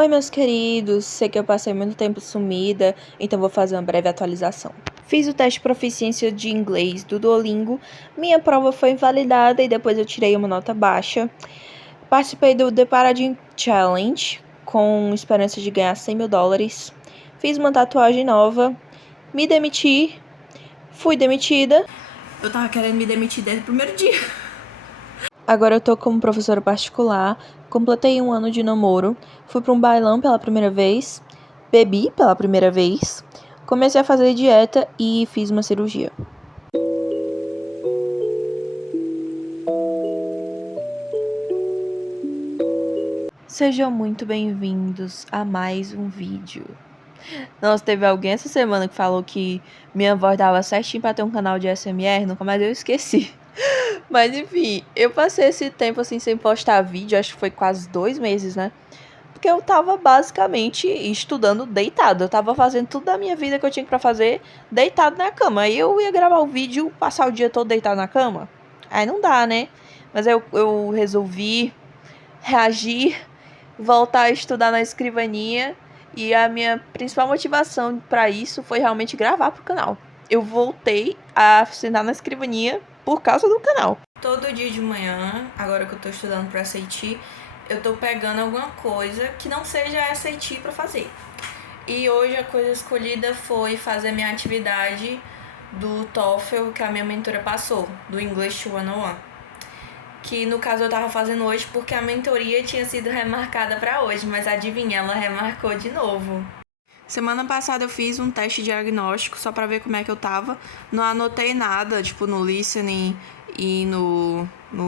Oi, meus queridos, sei que eu passei muito tempo sumida, então vou fazer uma breve atualização. Fiz o teste de proficiência de inglês do Duolingo, minha prova foi invalidada e depois eu tirei uma nota baixa. Participei do The Paradigm Challenge, com esperança de ganhar $100.000. Fiz uma tatuagem nova, me demiti, fui demitida. Eu tava querendo me demitir desde o primeiro dia. Agora eu tô como professora particular, completei 1 ano de namoro, fui para um bailão pela primeira vez, bebi pela primeira vez, comecei a fazer dieta e fiz uma cirurgia. Sejam muito bem-vindos a mais um vídeo. Nossa, teve alguém essa semana que falou que minha voz dava certinho pra ter um canal de ASMR, nunca mais eu esqueci. Mas enfim, eu passei esse tempo assim sem postar vídeo, acho que foi quase 2 meses, né? Porque eu tava basicamente estudando deitado. Eu tava fazendo tudo da minha vida que eu tinha pra fazer deitado na cama. Aí eu ia gravar o vídeo, passar o dia todo deitado na cama. Aí não dá, né? Mas eu resolvi reagir, voltar a estudar na escrivaninha. E a minha principal motivação pra isso foi realmente gravar pro canal. Eu voltei a assinar na escrivaninha por causa do canal. Todo dia de manhã, agora que eu tô estudando pra SAT, eu tô pegando alguma coisa que não seja SAT pra fazer. E hoje a coisa escolhida foi fazer minha atividade do TOEFL que a minha mentora passou, do English 101. Que no caso eu tava fazendo hoje porque a mentoria tinha sido remarcada pra hoje, mas adivinha, ela remarcou de novo. Semana passada eu fiz um teste diagnóstico só pra ver como é que eu tava. Não anotei nada, tipo, no listening e no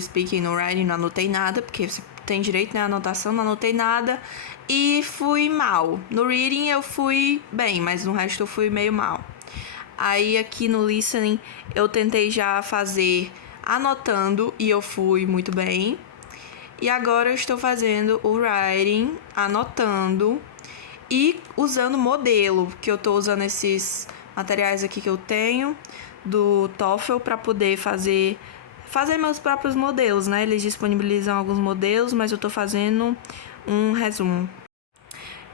speaking, no writing, não anotei nada, porque você tem direito, né, à anotação, não anotei nada. E fui mal. No reading eu fui bem, mas no resto eu fui meio mal. Aí aqui no listening eu tentei já fazer anotando e eu fui muito bem. E agora eu estou fazendo o writing, anotando e usando modelo, que eu tô usando esses materiais aqui que eu tenho do TOEFL para poder fazer meus próprios modelos, né? Eles disponibilizam alguns modelos, mas eu tô fazendo um resumo.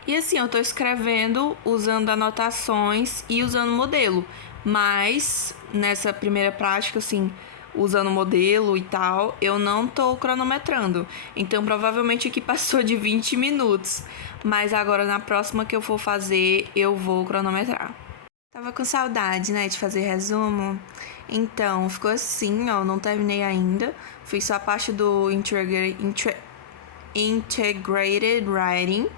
E assim, eu tô escrevendo usando anotações e usando modelo, mas nessa primeira prática, assim, usando modelo e tal, eu não tô cronometrando. Então, provavelmente aqui passou de 20 minutos. Mas agora, na próxima que eu for fazer, eu vou cronometrar. Tava com saudade, né, de fazer resumo. Então, ficou assim, ó, não terminei ainda. Fiz só a parte do Integrated Writing.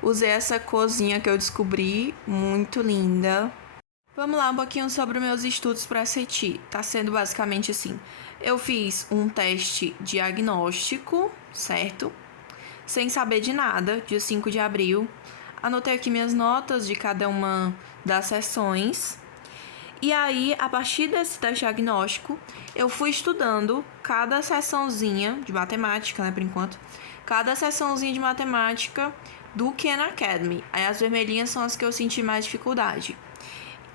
Usei essa corzinha que eu descobri, muito linda. Vamos lá, um pouquinho sobre meus estudos para SAT. Tá sendo basicamente assim. Eu fiz um teste diagnóstico, certo? Sem saber de nada, dia 5 de abril. Anotei aqui minhas notas de cada uma das sessões. E aí, a partir desse teste diagnóstico, eu fui estudando cada sessãozinha de matemática, né, por enquanto. Cada sessãozinha de matemática do Khan Academy. Aí as vermelhinhas são as que eu senti mais dificuldade.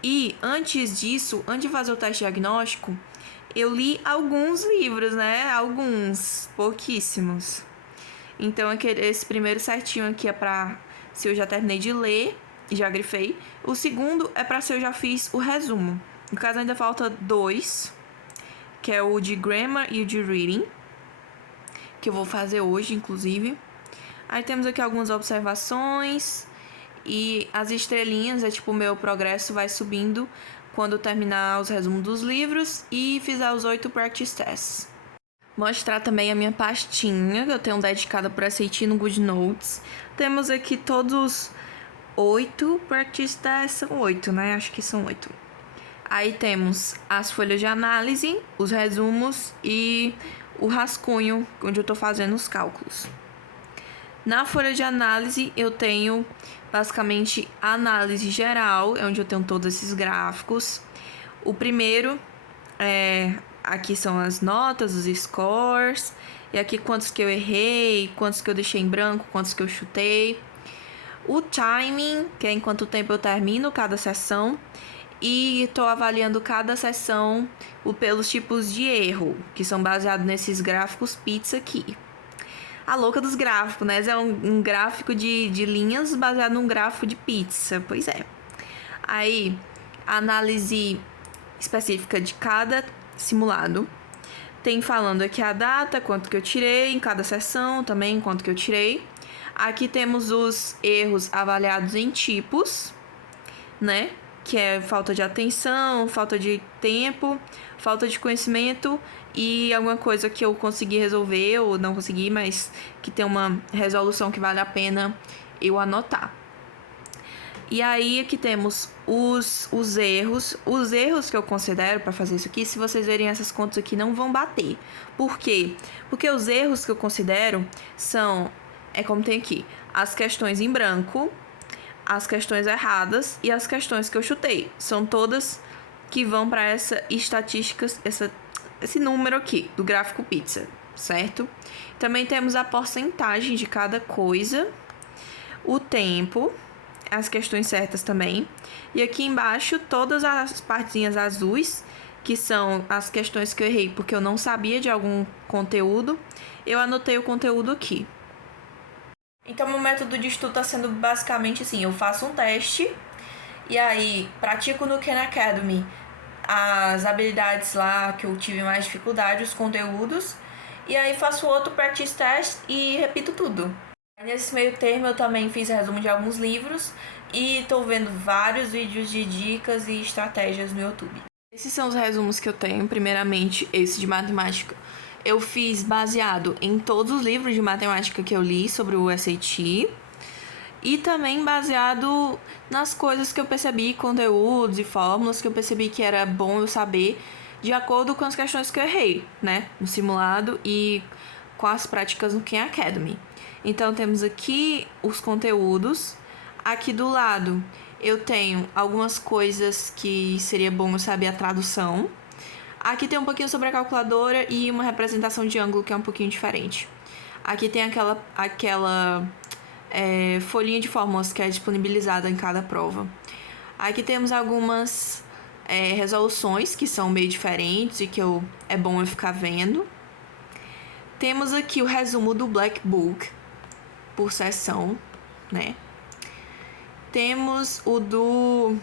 E antes disso, antes de fazer o teste diagnóstico, eu li alguns livros, né? Alguns, pouquíssimos. Então, esse primeiro certinho aqui é pra se eu já terminei de ler e já grifei. O segundo é pra se eu já fiz o resumo. No caso, ainda falta 2, que é o de Grammar e o de Reading, que eu vou fazer hoje, inclusive. Aí temos aqui algumas observações e as estrelinhas, é tipo o meu progresso vai subindo quando terminar os resumos dos livros e fizer os 8 practice tests. Mostrar também a minha pastinha que eu tenho dedicada para SAT no GoodNotes. Temos aqui todos 8 practice tests, são 8, né? Acho que são 8. Aí temos as folhas de análise, os resumos e o rascunho, onde eu tô fazendo os cálculos. Na folha de análise, eu tenho basicamente a análise geral, onde eu tenho todos esses gráficos. O primeiro, aqui são as notas, os scores, e aqui quantos que eu errei, quantos que eu deixei em branco, quantos que eu chutei. O timing, que é em quanto tempo eu termino cada sessão, e estou avaliando cada sessão pelos tipos de erro, que são baseados nesses gráficos PITS aqui. a louca dos gráficos, né? É um gráfico de linhas baseado num gráfico de pizza. Pois é. Aí, a análise específica de cada simulado. Tem falando aqui a data, quanto que eu tirei, em cada sessão também, quanto que eu tirei. Aqui temos os erros avaliados em tipos, né? Que é falta de atenção, falta de tempo, falta de conhecimento e alguma coisa que eu consegui resolver ou não consegui, mas que tem uma resolução que vale a pena eu anotar. E aí aqui temos os erros. Os erros que eu considero para fazer isso aqui, se vocês verem essas contas aqui, não vão bater. Por quê? Porque os erros que eu considero são, como tem aqui, as questões em branco, as questões erradas e as questões que eu chutei. São todas que vão para essa estatística, esse número aqui do gráfico pizza, certo? Também temos a porcentagem de cada coisa, o tempo, as questões certas também. E aqui embaixo, todas as partezinhas azuis, que são as questões que eu errei porque eu não sabia de algum conteúdo, eu anotei o conteúdo aqui. Então, meu método de estudo está sendo basicamente assim, eu faço um teste e aí pratico no Khan Academy as habilidades lá que eu tive mais dificuldade, os conteúdos, e aí faço outro practice test e repito tudo. Nesse meio termo eu também fiz resumo de alguns livros e tô vendo vários vídeos de dicas e estratégias no YouTube. Esses são os resumos que eu tenho. Primeiramente, esse de matemática eu fiz baseado em todos os livros de matemática que eu li sobre o SAT e também baseado nas coisas que eu percebi, conteúdos e fórmulas que eu percebi que era bom eu saber de acordo com as questões que eu errei, né, no simulado e com as práticas no Khan Academy. Então, temos aqui os conteúdos. Aqui do lado, eu tenho algumas coisas que seria bom eu saber a tradução. Aqui tem um pouquinho sobre a calculadora e uma representação de ângulo que é um pouquinho diferente. Aqui tem aquela folhinha de fórmulas que é disponibilizada em cada prova. Aqui temos algumas resoluções que são meio diferentes e que é bom eu ficar vendo. Temos aqui o resumo do Black Book por sessão, né? Temos o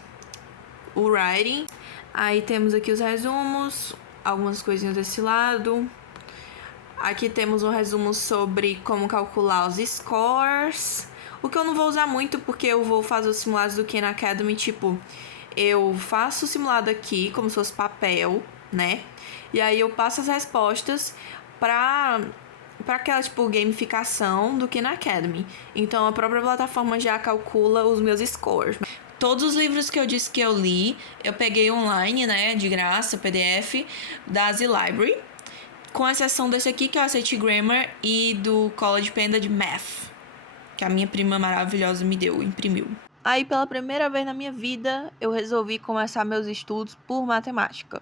writing. Aí temos aqui os resumos, algumas coisinhas desse lado. Aqui temos um resumo sobre como calcular os scores. O que eu não vou usar muito porque eu vou fazer os simulados do Khan Academy, tipo, eu faço o simulado aqui como se fosse papel, né? E aí eu passo as respostas para aquela, tipo, gamificação do Khan Academy. Então, a própria plataforma já calcula os meus scores. Todos os livros que eu disse que eu li, eu peguei online, né, de graça, PDF, da Z Library. Com exceção desse aqui, que é o SAT Grammar, e do College Panda de Math, que a minha prima maravilhosa me deu, imprimiu. Aí, pela primeira vez na minha vida, eu resolvi começar meus estudos por matemática.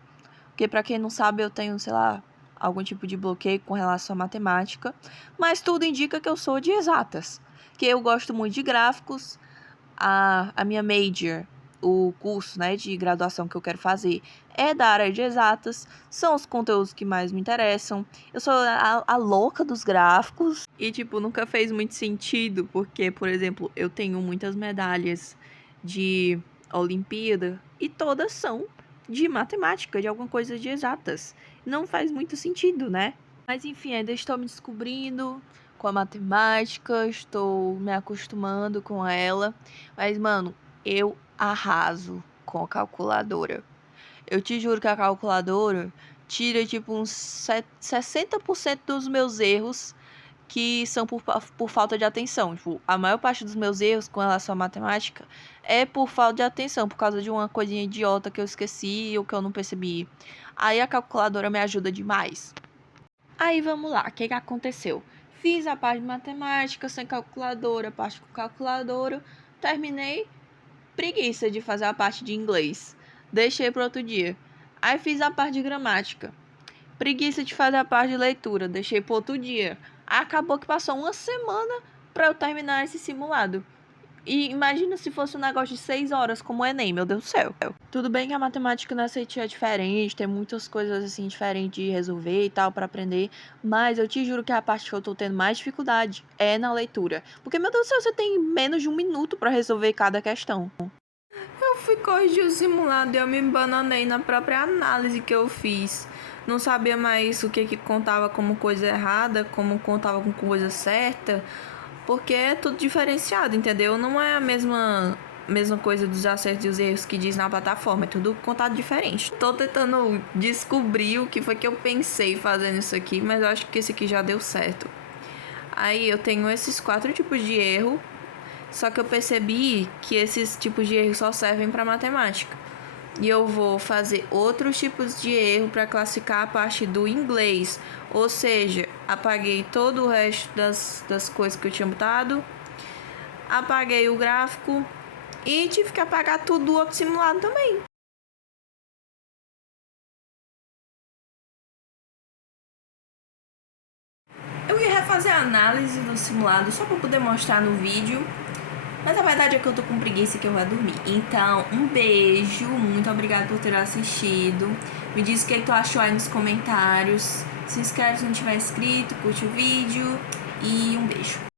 Porque, pra quem não sabe, eu tenho, sei lá, algum tipo de bloqueio com relação à matemática. Mas tudo indica que eu sou de exatas. Que eu gosto muito de gráficos. A minha major, o curso, né, de graduação que eu quero fazer é da área de exatas. São os conteúdos que mais me interessam. Eu sou a louca dos gráficos. E, tipo, nunca fez muito sentido. Porque, por exemplo, eu tenho muitas medalhas de Olimpíada. E todas são de matemática, de alguma coisa de exatas. Não faz muito sentido, né? Mas enfim, ainda estou me descobrindo com a matemática, estou me acostumando com ela. Mas, mano, eu arraso com a calculadora. Eu te juro que a calculadora tira, tipo, uns 60% dos meus erros que são por falta de atenção. Tipo, a maior parte dos meus erros com relação à matemática é por falta de atenção, por causa de uma coisinha idiota que eu esqueci ou que eu não percebi. Aí a calculadora me ajuda demais. Aí vamos lá, o que aconteceu? Fiz a parte de matemática sem calculadora, parte com calculadora, terminei, preguiça de fazer a parte de inglês. Deixei para outro dia. Aí fiz a parte de gramática. Preguiça de fazer a parte de leitura, deixei para outro dia. Acabou que passou uma semana para eu terminar esse simulado. E imagina se fosse um negócio de 6 horas como o Enem, meu Deus do céu. Tudo bem que a matemática na CETI é diferente, tem muitas coisas assim diferentes de resolver e tal pra aprender, mas eu te juro que a parte que eu tô tendo mais dificuldade é na leitura. Porque, meu Deus do céu, você tem menos de 1 minuto pra resolver cada questão. Eu fui corrigir o simulado e eu me bananei na própria análise que eu fiz. Não sabia mais o que contava como coisa errada, como contava com coisa certa, porque é tudo diferenciado, entendeu? Não é a mesma coisa dos acertos e os erros que diz na plataforma, é tudo contado diferente. Tô tentando descobrir o que foi que eu pensei fazendo isso aqui, mas eu acho que esse aqui já deu certo. Aí eu tenho esses 4 tipos de erro, só que eu percebi que esses tipos de erro só servem para matemática. E eu vou fazer outros tipos de erro para classificar a parte do inglês. Ou seja, apaguei todo o resto das coisas que eu tinha botado, apaguei o gráfico e tive que apagar tudo do outro simulado também. Eu ia refazer a análise do simulado só para poder mostrar no vídeo, mas a verdade é que eu tô com preguiça e que eu vou dormir. Então, um beijo, muito obrigada por ter assistido. Me diz o que tu achou aí nos comentários. Se inscreve se não tiver inscrito, curte o vídeo e um beijo.